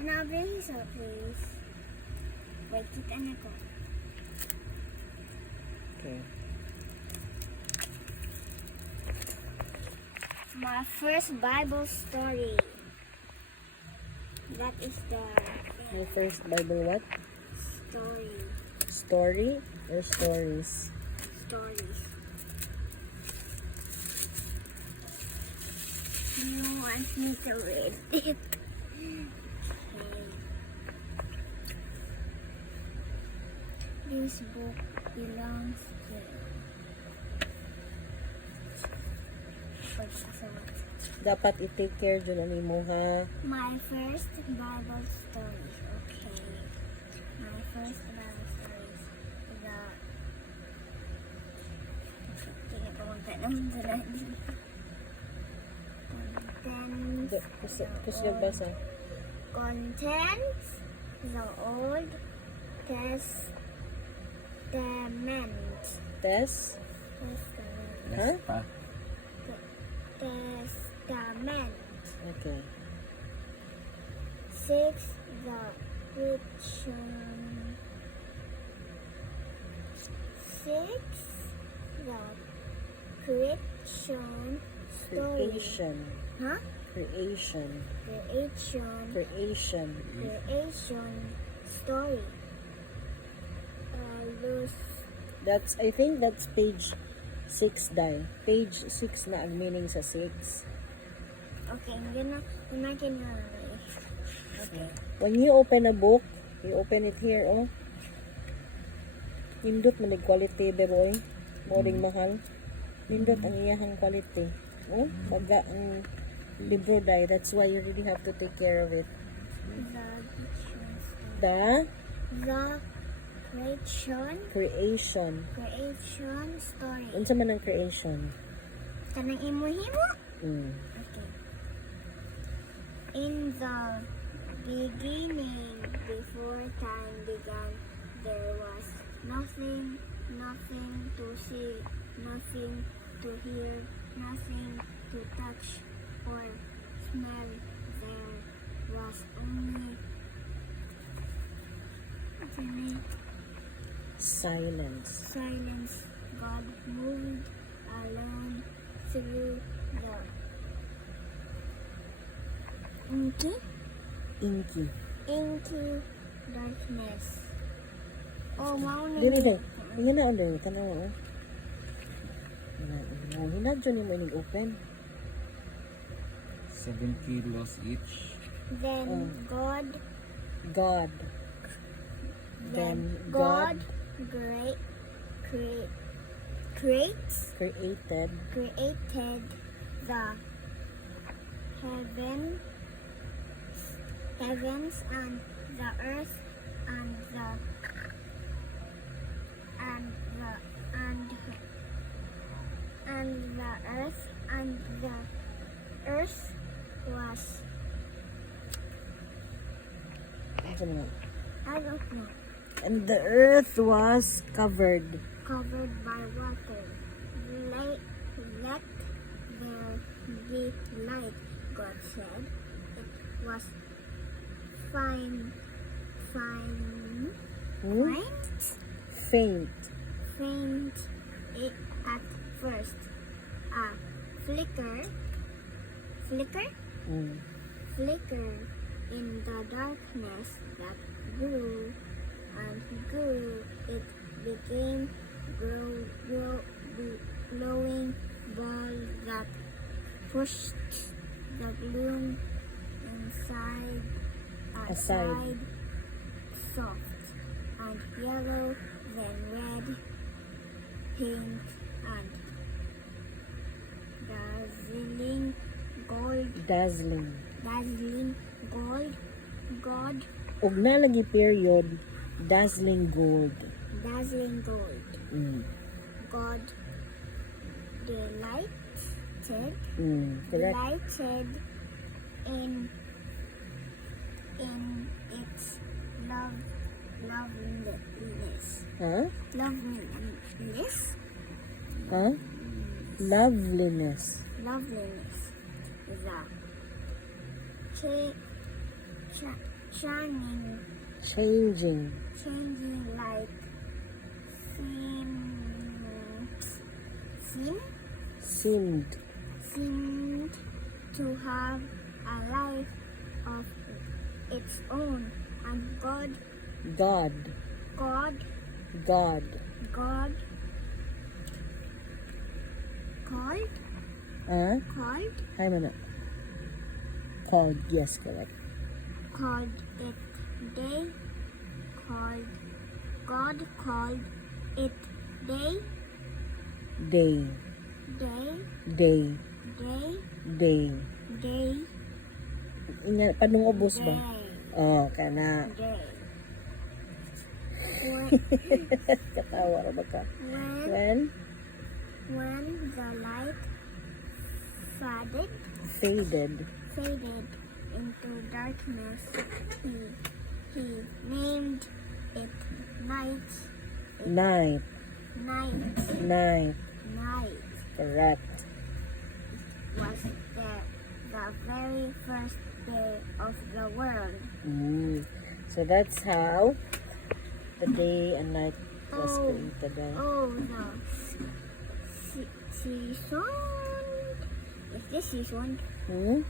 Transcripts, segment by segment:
Now bring so please. Wait, kita na ko. Okay. My first Bible story. That is the My first Bible what? story. Story or stories? Stories. You want me to read it? Okay. This book belongs to Dapat i-take care dyan ang imo ha. my first Bible story. Okay. My first Bible stories. Tingnan ko kung tanong sila. Kasi nagbasa. Contents the Old Testament. Test? Testament. Huh? Testament. Okay. 6 the creation. 6 the creation story. Creation. Huh? Creation. Creation. Creation. Creation story. That's, I think that's page 6 dahil. Page 6 na ang meaning sa 6. Okay, I'm gonna Okay. When you open a book, you open it here, oh. Nindot na may quality, beroy. Boring mahal. Nindot ang iyahang quality. Oh, baga ang libro dahil. That's why you really have to take care of it. The creation. Creation story. Unsa man ang creation? Kanang imo-himo? Mm. Okay. In the beginning, before time began, there was nothing to see, nothing to hear, nothing to touch or smell. There was only Silence. God moved alone through the inky darkness. Oh, Dili daw. Ingana na under tanaw oh. Hinadyo ni mo inig open. 7 kilos each. Then God created the heavens and the earth and the earth was, Asa man? I don't know, And the earth was covered. covered by water. Let there be light, God said. It was fine. Faint. Faint it at first. A flicker Mm. in the darkness that grew and grew. It became glowing ball that pushed the gloom aside. Soft and yellow, then red, pink, and dazzling gold. Ug nalagi period, dazzling gold. Mm. God delighted Correct. in its loveliness. Huh? Loveliness. Huh? Loveliness. The shining, Changing. changing like Seemed. seemed to have a life of its own, and God God. called Huh? Hi, mana. Called. Yes, correct. called it day, God called it day, Day. day, Day. day, Day. day, Inya, panong ubos ba? day, Oh, kana. day. Katawa ra ba ka? When When the light faded. faded into darkness, he named it night, Night. night, Night. night. Correct. Was the very first day of the world. So that's how the day and night was Oh. created. Right? Oh, the season. Is this season?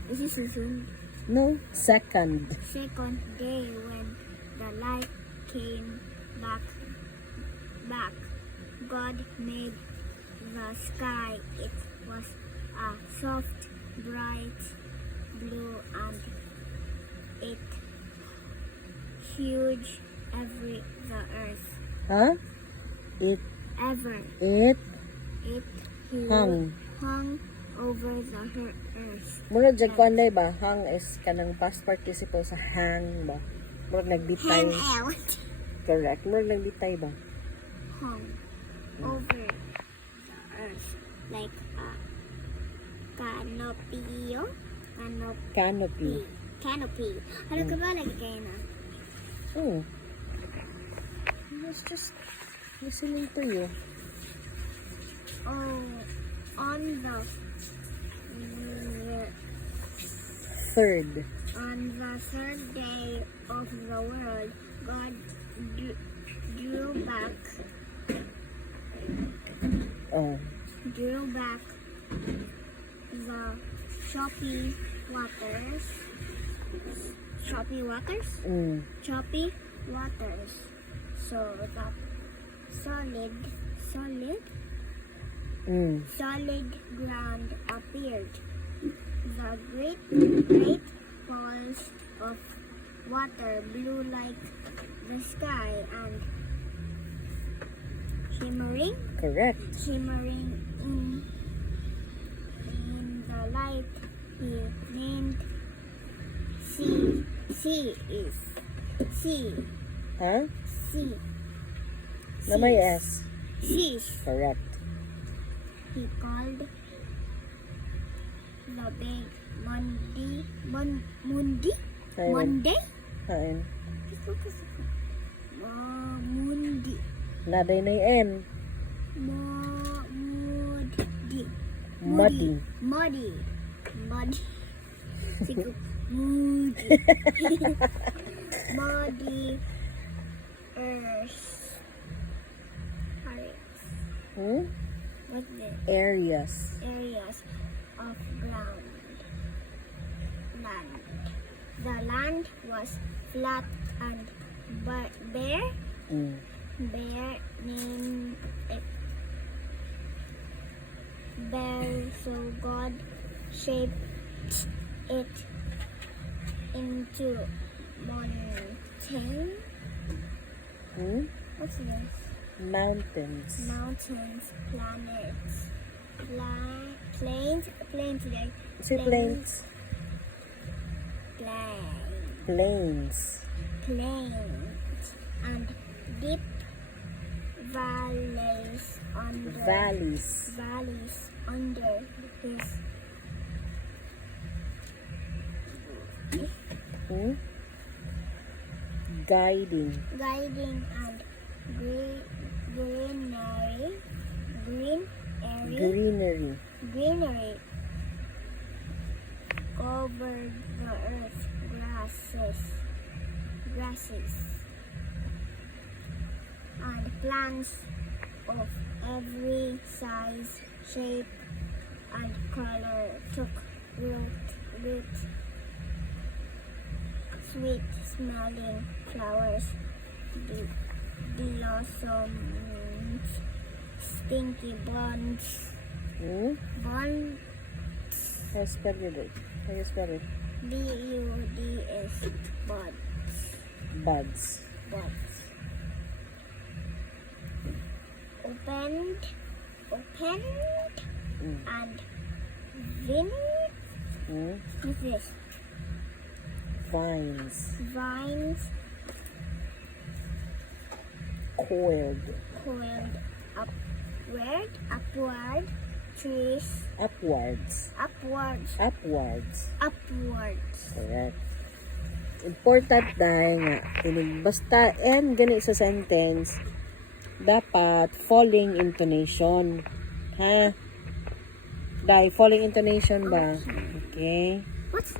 Is this season? No, second. Second day when the light came back. God made the sky. It was a soft, bright blue, and it huge the earth. Huh? It It huge hung. hung over the earth. Murag jag kuanday ba? Hang is kanang past participle sa hang ba? Murag nagbitay. Hang out. Correct. Murag nagbitay ba? Hung over the earth like a canopy. Canopy. Ano ka ba lagi kayo na? Oh. I was just listening to you. Oh, on the Third. third day of the world, God drew back Oh. the choppy waters. Choppy waters. So the solid ground appeared. The great falls of water blew like the sky, and Correct. shimmering in the light, he named sea. Huh? Sea. Na may S. Seas. Correct. He called the big Ayun. Monday? Hain. Mundi. Naday na yung N. Muddy. Muddy. Siguro, Muddy. Muddy earth. What's this? Areas. Areas of land. The land was flat and bare. Bare named it bare, so God shaped it into mountain. What's this? Mountains. Mountains, planets, plains today. Is it plains? Plains, and deep valleys under his Guiding and greenery covered the earth. Grasses grasses and plants of every size, shape, and color took root. Sweet smelling flowers blossomed. Stinky buds. Buds. How spell it? How you spell it? B-U-D-S. Buds. Buds. Buds. Opened. And what's this? Vines. Vines Coiled. upward, trees Upwards. upwards. Correct. Important dahil nga, basta and gani sa sentence, dapat falling intonation. Ha? Dahil falling intonation ba? Okay. What's